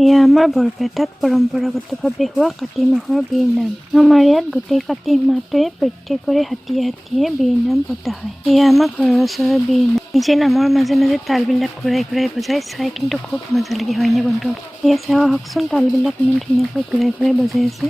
এয়া আমাৰ বৰপেটাত পৰম্পৰাগতভাৱে হোৱা কাতি মাহৰ বীৰ নাম। আমাৰ ইয়াত গোটেই কাতি মাহটোৱে প্ৰত্যেকৰে হাতীয়ে হাতীয়ে বীৰ নাম পতা হয়। এয়া আমাৰ ঘৰৰ ওচৰৰ বীৰ নাম। নিজে নামৰ মাজে মাজে তালবিলাক ঘূৰাই ঘূৰাই বজাই চাই কিন্তু খুব মজা লাগে, হয়নে বন্ধু? এয়া চাওঁ আহকচোন, তালবিলাক ইমান ধুনীয়াকৈ ঘূৰাই ঘূৰাই বজাই আছে।